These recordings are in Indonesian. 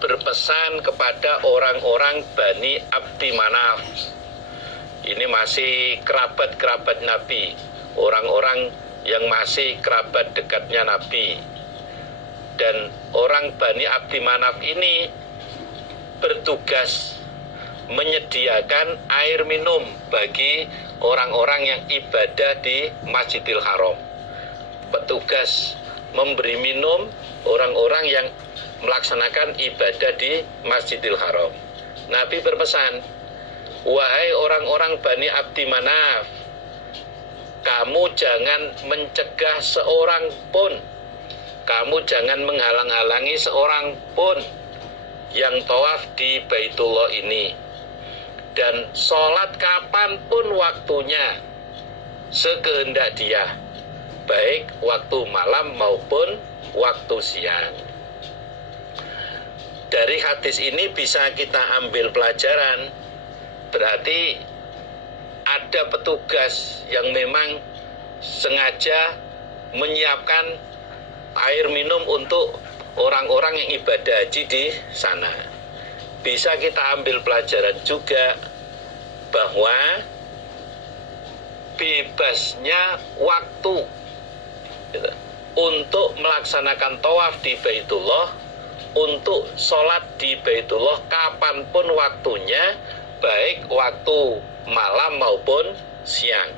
berpesan kepada orang-orang Bani Abdi Manaf. Ini masih kerabat-kerabat Nabi, orang-orang yang masih kerabat dekatnya Nabi. Dan orang Bani Abdi Manaf ini bertugas menyediakan air minum bagi orang-orang yang ibadah di Masjidil Haram. Petugas memberi minum orang-orang yang melaksanakan ibadah di Masjidil Haram. Nabi berpesan, wahai orang-orang Bani Abdi Manaf, kamu jangan mencegah seorang pun, kamu jangan menghalang-halangi seorang pun yang tawaf di Baitullah ini, dan sholat kapanpun waktunya sekehendak dia, baik waktu malam maupun waktu siang. Dari hadis ini bisa kita ambil pelajaran, berarti ada petugas yang memang sengaja menyiapkan air minum untuk orang-orang yang ibadah haji di sana. Bisa kita ambil pelajaran juga bahwa bebasnya waktu untuk melaksanakan tawaf di Baitullah, untuk sholat di Baitullah kapanpun waktunya, baik waktu malam maupun siang.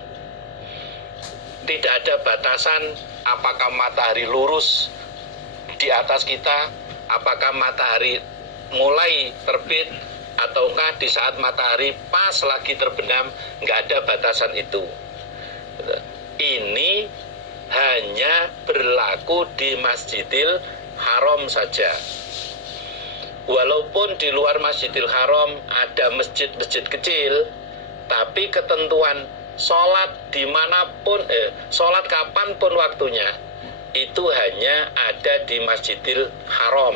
Tidak ada batasan apakah matahari lurus di atas kita, apakah matahari mulai terbit, ataukah di saat matahari pas lagi terbenam. Nggak ada batasan itu. Ini hanya berlaku di Masjidil Haram saja. Walaupun di luar Masjidil Haram ada masjid-masjid kecil, tapi ketentuan sholat dimanapun, sholat kapanpun waktunya, itu hanya ada di Masjidil Haram.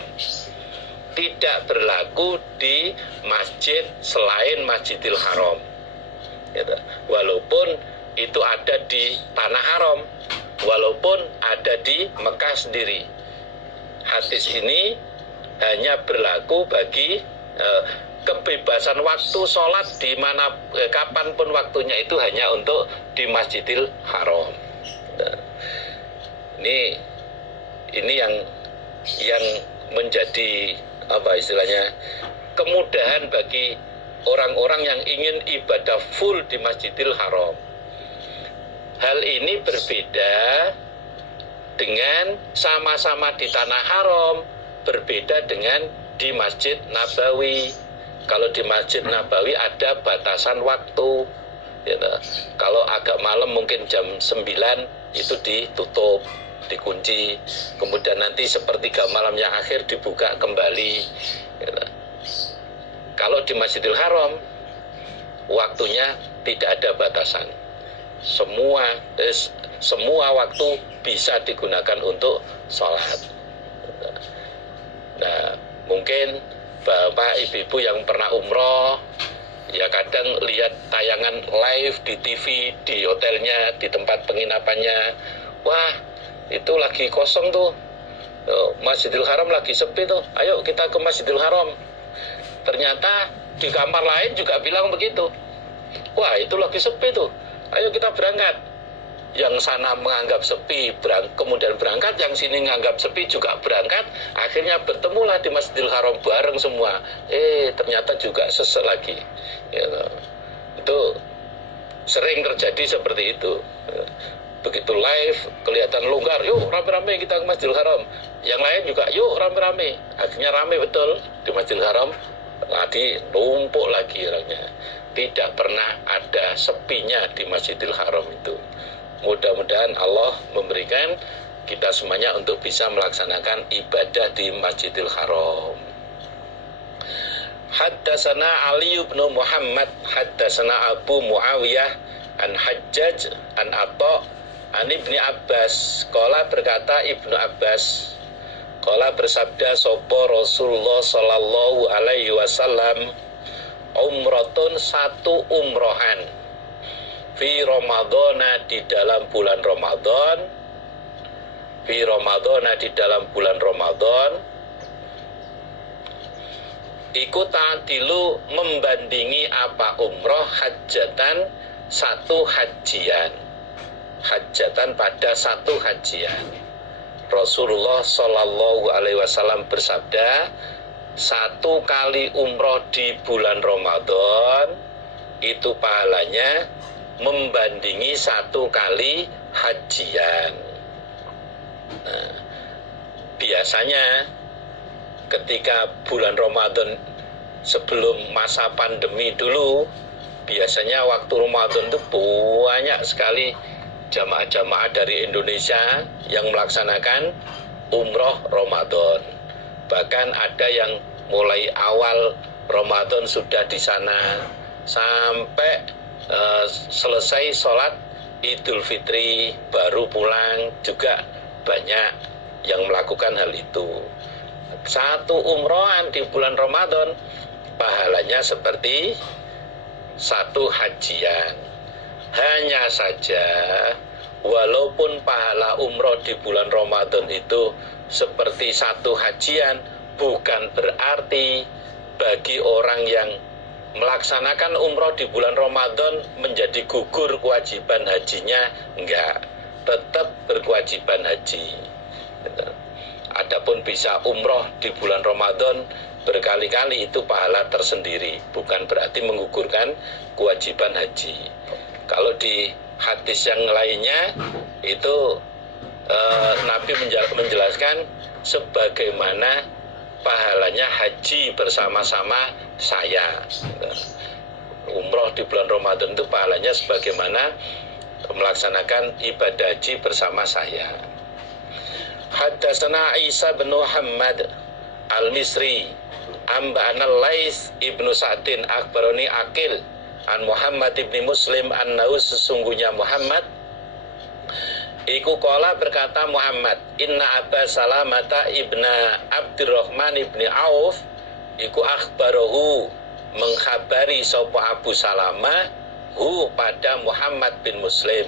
Tidak berlaku di masjid selain Masjidil Haram. Walaupun itu ada di Tanah Haram, walaupun ada di Mekah sendiri. Hadis ini hanya berlaku bagi kebebasan waktu sholat di mana kapanpun waktunya, itu hanya untuk di Masjidil Haram. Ini yang menjadi apa istilahnya, kemudahan bagi orang-orang yang ingin ibadah full di Masjidil Haram. Hal ini berbeda dengan sama-sama di Tanah Haram, berbeda dengan di Masjid Nabawi. Kalau di Masjid Nabawi ada batasan waktu, gitu. Kalau agak malam mungkin jam 9 itu ditutup, dikunci, kemudian nanti sepertiga malam yang akhir dibuka kembali, gitu. Kalau di Masjidil Haram waktunya tidak ada batasan, semua waktu bisa digunakan untuk sholat. Nah, mungkin bapak ibu-ibu yang pernah umroh ya kadang lihat tayangan live di TV, di hotelnya, di tempat penginapannya, wah itu lagi kosong tuh, Masjidil Haram lagi sepi tuh, ayo kita ke Masjidil Haram. Ternyata di kamar lain juga bilang begitu, wah itu lagi sepi tuh, ayo kita berangkat. Yang sana menganggap sepi, kemudian berangkat, yang sini menganggap sepi juga berangkat, akhirnya bertemulah di Masjidil Haram bareng semua. Ternyata juga sesek lagi. Itu sering terjadi seperti itu. Begitu live kelihatan longgar, yuk rame-rame kita ke Masjidil Haram. Yang lain juga yuk rame-rame. Akhirnya rame betul di Masjidil Haram. Tadi numpuk lagi orangnya. Tidak pernah ada sepinya di Masjidil Haram itu. Mudah-mudahan Allah memberikan kita semuanya untuk bisa melaksanakan ibadah di Masjidil Haram. Haddatsana Ali bin Muhammad, haddatsana Abu Muawiyah an Hajjaj an Atha an Ibni Abbas. Qala berkata Ibnu Abbas, qala bersabda sapa Rasulullah sallallahu alaihi wasallam, umratun, satu umrohan, fi Ramadhana, di dalam bulan Ramadan, fi Ramadhana, di dalam bulan Ramadan, iku ta'dilu membandingi apa umroh hajatan satu hajian. Hajatan pada satu hajian. Rasulullah Shallallahu Alaihi Wasallam bersabda, satu kali umroh di bulan Ramadan itu pahalanya membandingi satu kali hajian. Nah, biasanya ketika bulan Ramadan sebelum masa pandemi dulu, biasanya waktu Ramadan itu banyak sekali jamaah-jamaah dari Indonesia yang melaksanakan umroh Ramadan. Bahkan ada yang mulai awal Ramadan sudah di sana sampai selesai sholat Idul Fitri baru pulang, juga banyak yang melakukan hal itu. Satu umrohan di bulan Ramadan pahalanya seperti satu hajian. Hanya saja walaupun pahala umroh di bulan Ramadan itu seperti satu hajian, bukan berarti bagi orang yang melaksanakan umroh di bulan Ramadan menjadi gugur kewajiban hajinya. Enggak, tetap berkewajiban haji. Adapun bisa umroh di bulan Ramadan berkali-kali, itu pahala tersendiri, bukan berarti menggugurkan kewajiban haji. Kalau di hadis yang lainnya itu Nabi menjelaskan sebagaimana pahalanya haji bersama-sama saya. Umroh di bulan Ramadan itu pahalanya sebagaimana melaksanakan ibadah haji bersama saya. Haddatsana Isa bin Muhammad al-Misri amba'ana Lais ibnu Sa'din akhbaroni Akil an Muhammad ibni Muslim annahu, sesungguhnya Muhammad iku qala berkata Muhammad, inna Aba Salamata ibna Abdurrahman ibni Auf iku akhbarahu, mengkhabari sapa Abu Salamah hu pada Muhammad bin Muslim,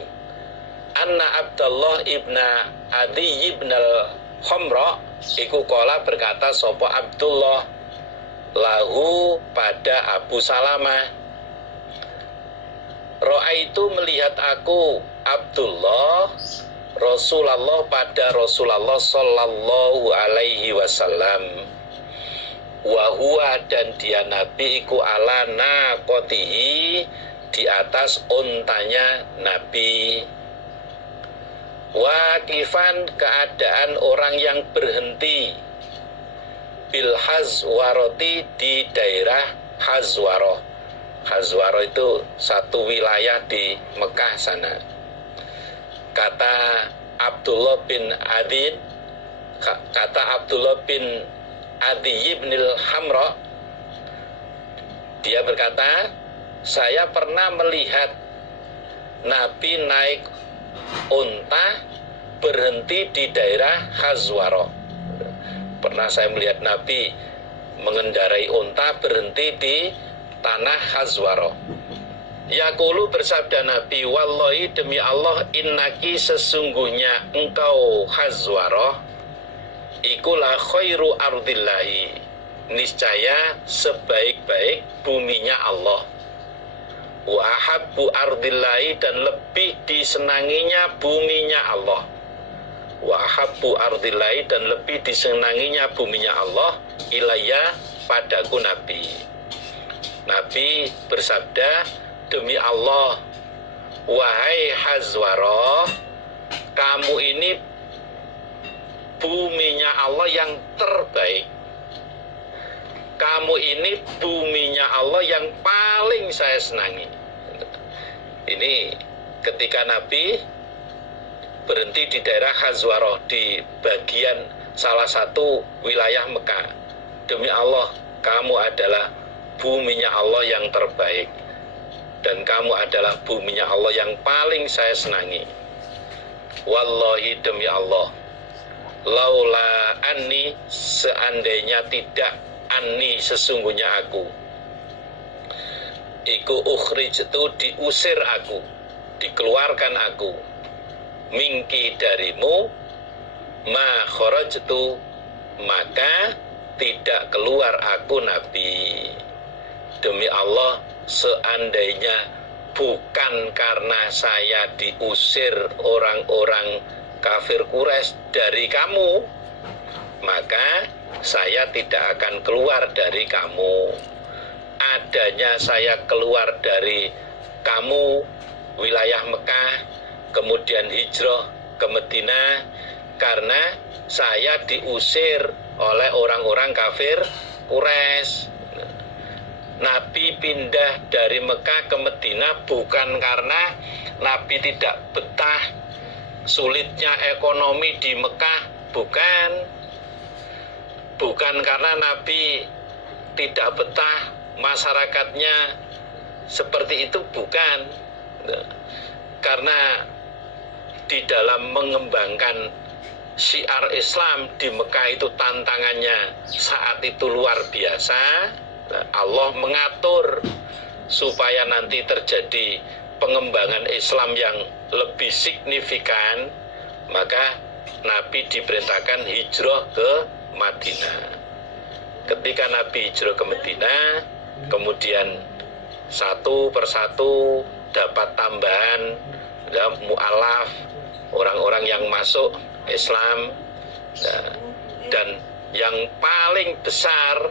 anna Abdullah ibna Adi ibn al-Khamra iku qala berkata sapa Abdullah lahu pada Abu Salamah, Ra'aitu melihat aku Abdullah Rasulullah pada Rasulullah Sallallahu Alaihi Wasallam, wahua dan dia Nabi iku ala naqotihi di atas untanya Nabi, wakifan keadaan orang yang berhenti, bil Hazwaroti di daerah Hazwaroh. Hazwaroh itu satu wilayah di Mekah sana. Kata Abdullah bin Adi ibn al-Hamra, dia berkata, saya pernah melihat Nabi naik unta berhenti di daerah Hazwaroh. Pernah saya melihat Nabi mengendarai unta berhenti di tanah Hazwaroh. Yaqulu bersabda Nabi, wallahi demi Allah, innaki sesungguhnya engkau Hazwaroh iku la khairu ardillahi, niscaya sebaik-baik buminya Allah, wa ahabbu ardillahi dan lebih disenanginya buminya Allah, wa ahabbu ardillahi dan lebih disenanginya buminya Allah ilayya padaku Nabi. Nabi bersabda, demi Allah, wahai Hazwaroh, kamu ini buminya Allah yang terbaik. Kamu ini buminya Allah yang paling saya senangi. Ini ketika Nabi berhenti di daerah Hazwaroh, di bagian salah satu wilayah Mekah. Demi Allah, kamu adalah buminya Allah yang terbaik, dan kamu adalah buminya Allah yang paling saya senangi. Wallahi demi Allah, laula anni, seandainya tidak anni sesungguhnya aku, iku ukhrijtu diusir aku, dikeluarkan aku, mingki darimu, ma kharajtu maka tidak keluar aku Nabi. Demi Allah, seandainya bukan karena saya diusir orang-orang kafir Quraisy dari kamu, maka saya tidak akan keluar dari kamu. Adanya saya keluar dari kamu, wilayah Mekah, kemudian hijrah ke Madinah, karena saya diusir oleh orang-orang kafir Quraisy. Nabi pindah dari Mekah ke Madinah bukan karena Nabi tidak betah sulitnya ekonomi di Mekah, bukan. Bukan karena Nabi tidak betah masyarakatnya seperti itu, bukan. Karena di dalam mengembangkan syiar Islam di Mekah itu tantangannya saat itu luar biasa. Allah mengatur supaya nanti terjadi pengembangan Islam yang lebih signifikan, maka Nabi diperintahkan hijrah ke Madinah. Ketika Nabi hijrah ke Madinah, kemudian satu persatu dapat tambahan mu'alaf, orang-orang yang masuk Islam, dan yang paling besar,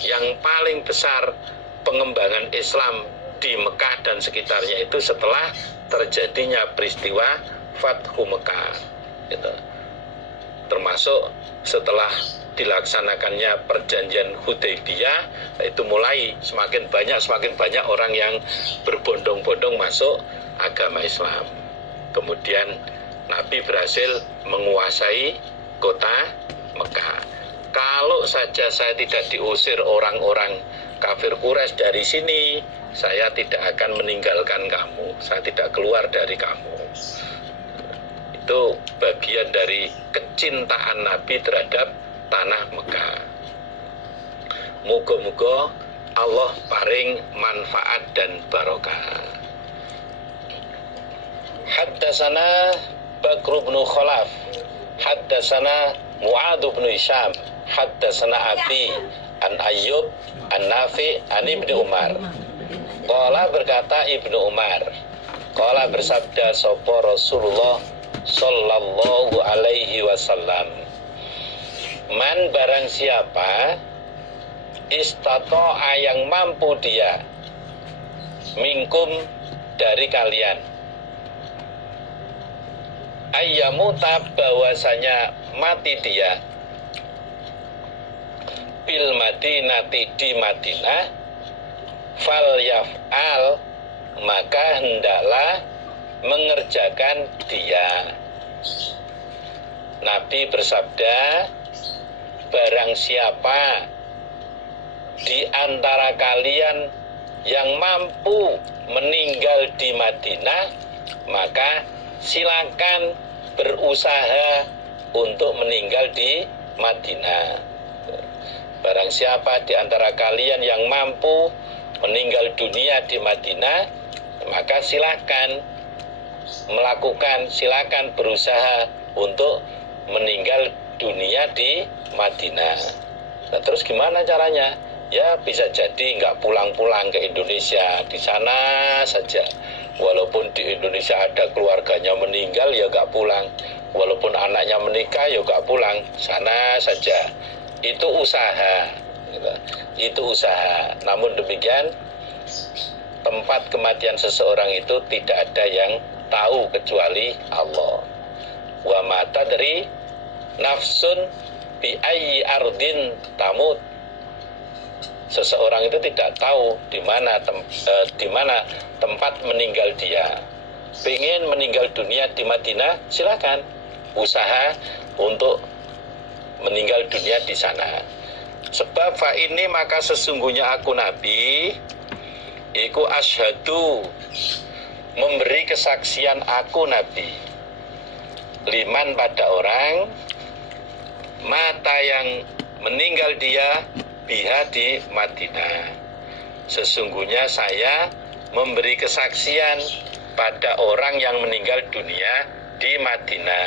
yang paling besar pengembangan Islam di Mekah dan sekitarnya itu setelah terjadinya peristiwa Fathu Mekah, termasuk setelah dilaksanakannya perjanjian Hudaybiyah, itu mulai semakin banyak orang yang berbondong-bondong masuk agama Islam. Kemudian Nabi berhasil menguasai kota Mekah. Kalau saja saya tidak diusir orang-orang kafir Quraisy dari sini, saya tidak akan meninggalkan kamu, saya tidak keluar dari kamu. Itu bagian dari kecintaan Nabi terhadap tanah Mekah. Muga-muga Allah paring manfaat dan barokah. Haddasana Bakr bin Khalaf, haddasana Mu'adz bin Hisham, haddasana Abi an Ayyub an Nafi an Ibnu Umar. Qala berkata Ibnu Umar, qala bersabda sapa Rasulullah sallallahu alaihi wasallam, man barang siapa istata'a yang mampu dia minkum dari kalian, ayyamuta bahwasanya mati dia bil Madinati di Madinah, fal yaf'al maka hendaklah mengerjakan dia. Nabi bersabda, barang siapa di antara kalian yang mampu meninggal di Madinah, maka silakan berusaha untuk meninggal di Madinah. Barang siapa di antara kalian yang mampu meninggal dunia di Madinah, maka silakan berusaha untuk meninggal dunia di Madinah. Nah, terus gimana caranya? Ya bisa jadi nggak pulang-pulang ke Indonesia, di sana saja. Walaupun di Indonesia ada keluarganya meninggal, ya nggak pulang. Walaupun anaknya menikah, ya nggak pulang, sana saja. Itu usaha, itu usaha. Namun demikian, tempat kematian seseorang itu tidak ada yang tahu kecuali Allah. Wa ma tadri nafsun bi ayyi ardin tamut. Seseorang itu tidak tahu di mana tempat meninggal dia. Pengen meninggal dunia di Madinah, silakan usaha untuk meninggal dunia di sana. Sebab fa ini maka sesungguhnya aku Nabi iku asyhadu memberi kesaksian aku Nabi liman pada orang mata yang meninggal dia biha di Madinah. Sesungguhnya saya memberi kesaksian pada orang yang meninggal dunia di Madinah.